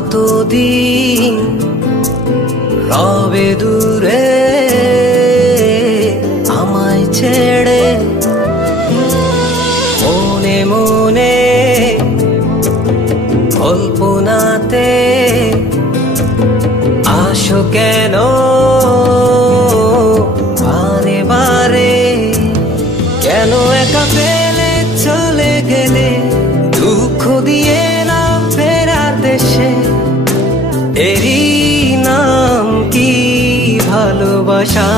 কতদিন রবে দূরে আমায় ছেড়ে, মনে মনে কল্পনাতে আসো কেন বারে বারে, কেন একা ফেলে চলে গেলে দুঃখ দিয়ে না ফেরার দেশে, এরই নাম কি ভালোবাসা?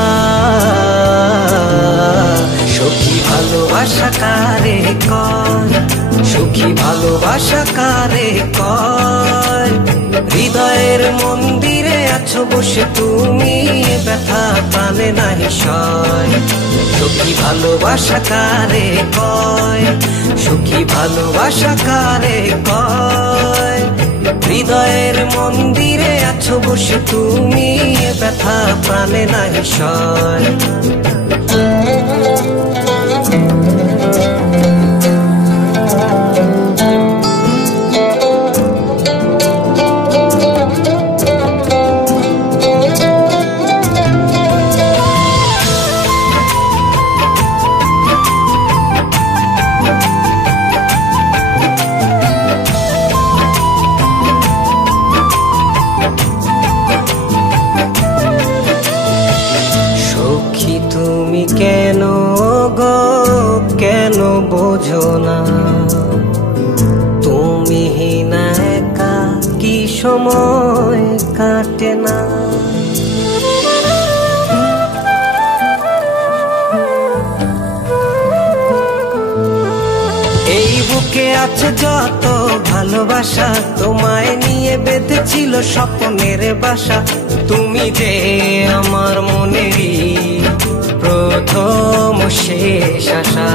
সখী ভালোবাসা কারে কয়, সখী ভালোবাসা কারে কয়? হৃদয়ের মন্দিরে আছো বসে তুমি, ব্যথা প্রাণে নাহি সয়। সখী ভালোবাসা কারে কয়, সখী ভালোবাসা কারে কয়? হৃদয়ের মন্দিরে আছো বসে তুমি, ব্যথা প্রাণে নাহি সয়। তুমি কেন গো কেন বোঝো না, তুমি না একা কি সময় কাটে না? এই বুকে আছে যত ভালোবাসা, তোমায় নিয়ে বেঁধেছিল স্বপ্নের বাসা। তুমি যে আমার মনেরই প্রথম শেষ আশা,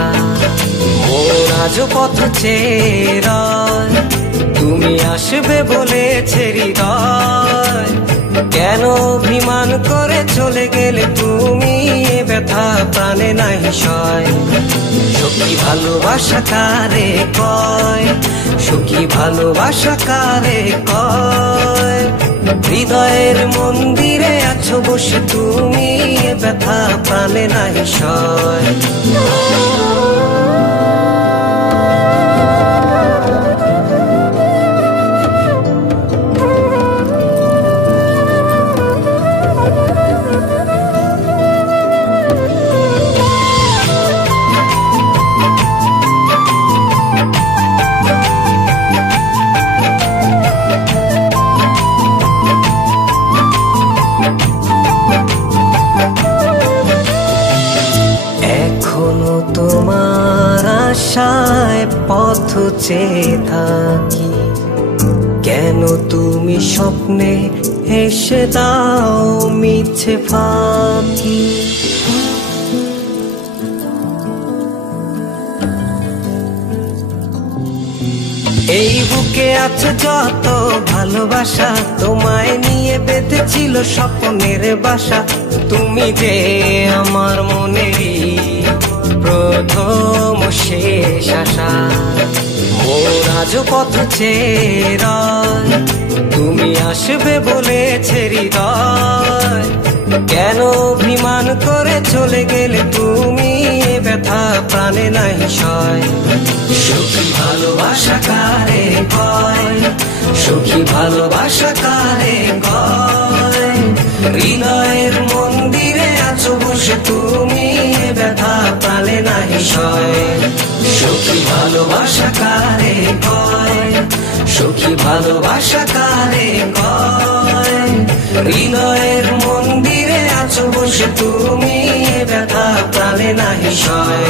মোর আজও পথ চেয়ে, তুমি আসবে বলেছে হৃদয়। কেন অভিমান করে চলে গেলে তুমি, ব্যথা প্রাণে নাহি সয়। সখী ভালোবাসা কারে কয়, সখী ভালোবাসা কারে কয়? হৃদয়ের মন্দিরে আছো বসে তুমি, ব্যথা প্রাণে নাহি সয়। এখনো তোমার আশায় পথ চেয়ে থাকি, কেন তুমি স্বপ্নে এসে দাও মিছে ফাঁকি? এই বুকে আছে যত ভালোবাসা, তোমায় নিয়ে বেঁধেছিল স্বপ্নের বাসা। তুমি যে আমার মনেরই প্রথম শেষ আশা, মোর আজও পথ চেয়ে, তুমি আসবে বলেছে হৃদয়। কেন অভিমান করে চলে গেলে তুমি, ব্যথা প্রাণে নাহি সয়। সখী ভালোবাসা কারে কয়, সখী ভালোবাসা কারে কয়? হৃদয়ের মন্দিরে আছো বসে তুমি, ব্যথা প্রাণে নাহি সয়। সখী ভালোবাসা কারে কয়, সখী ভালোবাসা কারে কয়? হৃদয়ের মন্দিরে আছো বসে তুমি, ব্যথা প্রাণে নাহি সয়।